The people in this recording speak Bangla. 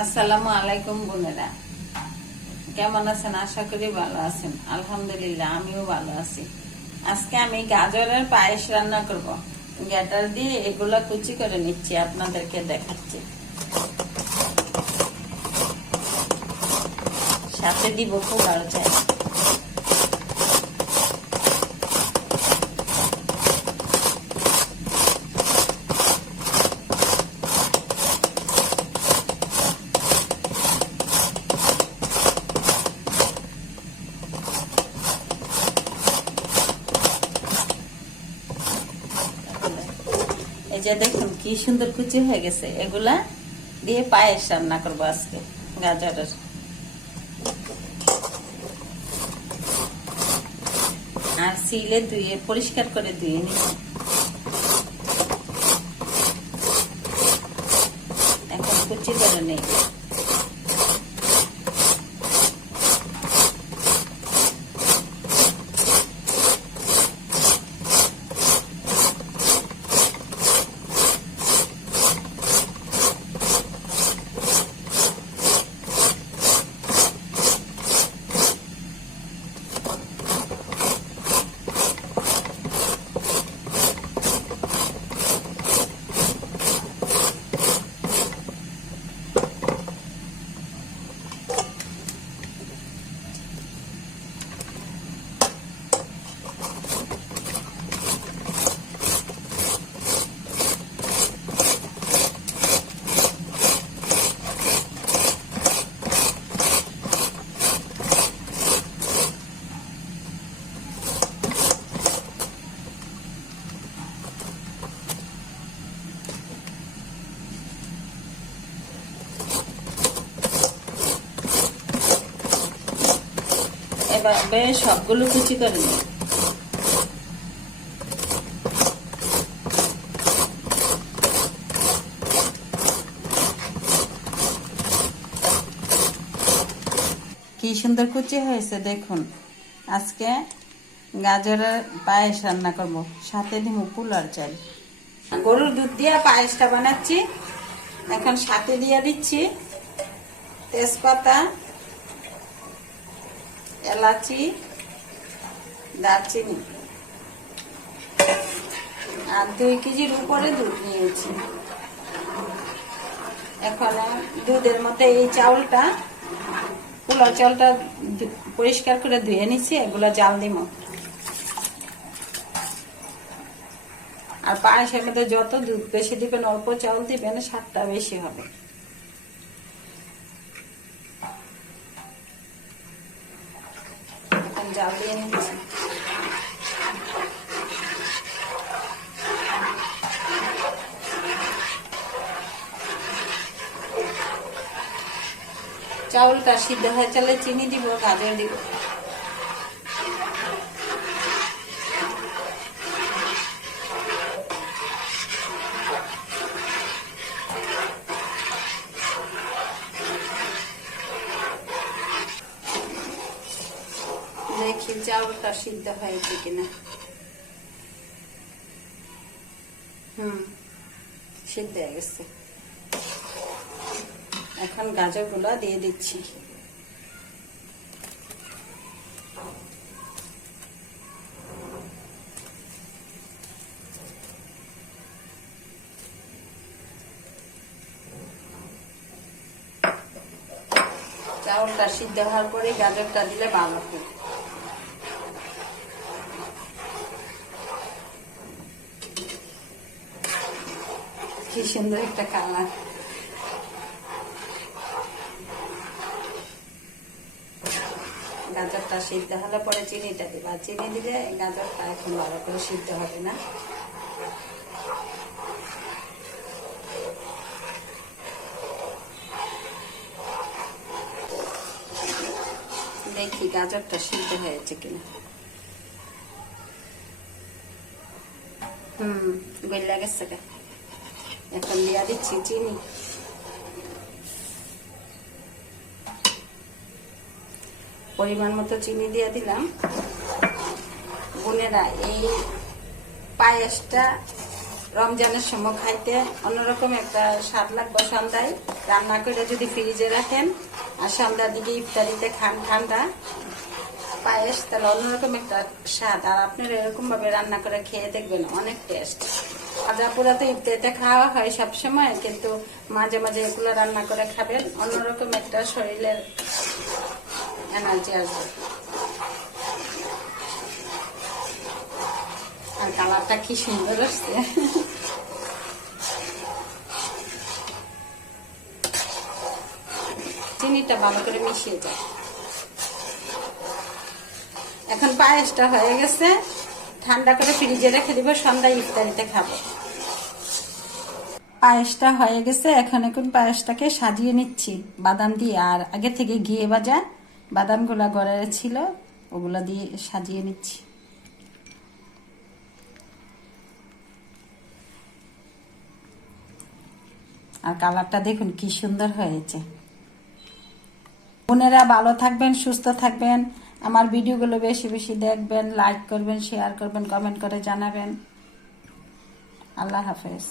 আসসালামু আলাইকুম বোনেরা, কেমন আছেন? আশা করি ভালো আছেন। আলহামদুলিল্লাহ, আমিও ভালো আছি। আজকে আমি গাজরের পায়েস রান্না করব। গ্যাটার দিয়ে এগুলা কুচি করে নিচ্ছি, আপনাদেরকে দেখাচ্ছি। সাথে দিব পোলাও চাল। এই যে দেখুন কি সুন্দর কুচি হয়ে গেছে। এগুলা দিয়ে পায়েস রান্না করবো আজকে গাজরের। আর সিলে ধুয়ে পরিষ্কার করে ধুয়ে নিচ্ছি। এখন কুচি করে নেই। এভাবে সবগুলো কুচি করে নিই। কি সুন্দর কুচি হয়েছে দেখুন। আজকে গাজরের পায়েস রান্না করব, সাথে দিব পোলার চাল। গরুর দুধ দিয়ে পায়েসটা বানাচ্ছি। এখন সাথে দিয়ে দিচ্ছি তেজপাতা, এলাচি, দারচিনি। আর 2 কেজির উপরে দুধ নিয়েছি। এখন দুধের মধ্যে এই চাউলটা, পোলাও চাউলটা পরিষ্কার করে ধুয়ে নিচ্ছি, এগুলো জাল দিব। আর পায়েসের মধ্যে যত দুধ বেশি দিবেন, অল্প চাউল দিবেন, স্বাদটা বেশি হবে। জাল দিয়ে নিচ্ছি। চাউলটা সিদ্ধ হয়ে চলে চিনি দিব, গাজর দিব। দেখি চাউলটা সিদ্ধ হয়েছে কিনা। সিদ্ধ হয়ে গেছে। এখন গাজরগুলো দিয়ে দিচ্ছি। চাউলটা সিদ্ধ হওয়ার পরে গাজরটা দিলে ভালো হবে। কি সুন্দর একটা কালার। গাজরটা সিদ্ধ হলে পরে চিনিটা দিবা। চিনি দিলে গাজরটা এখন ভালো করে সিদ্ধ হবে না। দেখি গাজরটা সিদ্ধ হয়েছে কিনা। গলে গেছে। এখন দিয়া দিচ্ছি চিনি। পরিমাণ মতো চিনি দিয়ে দিলাম। বোনেরা, এই পায়েসটা রমজানের সময় খাইতে অন্যরকম একটা স্বাদ লাগবে সন্ধ্যায়। রান্না করে যদি ফ্রিজে রাখেন আর সন্ধ্যার দিকে ইফতারিতে খান ঠান্ডা পায়েস, তাহলে অন্যরকম একটা স্বাদ। আর আপনারা এরকম ভাবে রান্না করে খেয়ে দেখবেন, অনেক টেস্ট। ভাজা পোড়া তো ইফতারিতে খাওয়া হয় সবসময়, কিন্তু মাঝে মাঝে এগুলো রান্না করে খাবেন, অন্যরকম একটা শরীরের এনার্জি আসবে। আর কালারটা কি সুন্দর আসছে। চিনিটা ভালো করে মিশিয়ে যায়। এখন পায়েসটা হয়ে গেছে, ঠান্ডা করে ফ্রিজে রেখে দিব, সন্ধ্যায় ইফতারিতে খাবো। পায়েসটা হয়ে গেছে, এখন পায়েসটাকে সাজিয়ে নিচ্ছি বাদাম দিয়ে। আর আগে থেকে ঘিয়ে ভাজা বাদামগুলা গড়ে ছিল, ওগুলা দিয়ে সাজিয়ে নিচ্ছি। আর কালারটা দেখুন কি সুন্দর হয়েছে। বোনেরা ভালো থাকবেন, সুস্থ থাকবেন। আমার ভিডিওগুলো বেশি বেশি দেখবেন, লাইক করবেন, শেয়ার করবেন, কমেন্ট করে জানাবেন। আল্লাহ হাফেজ।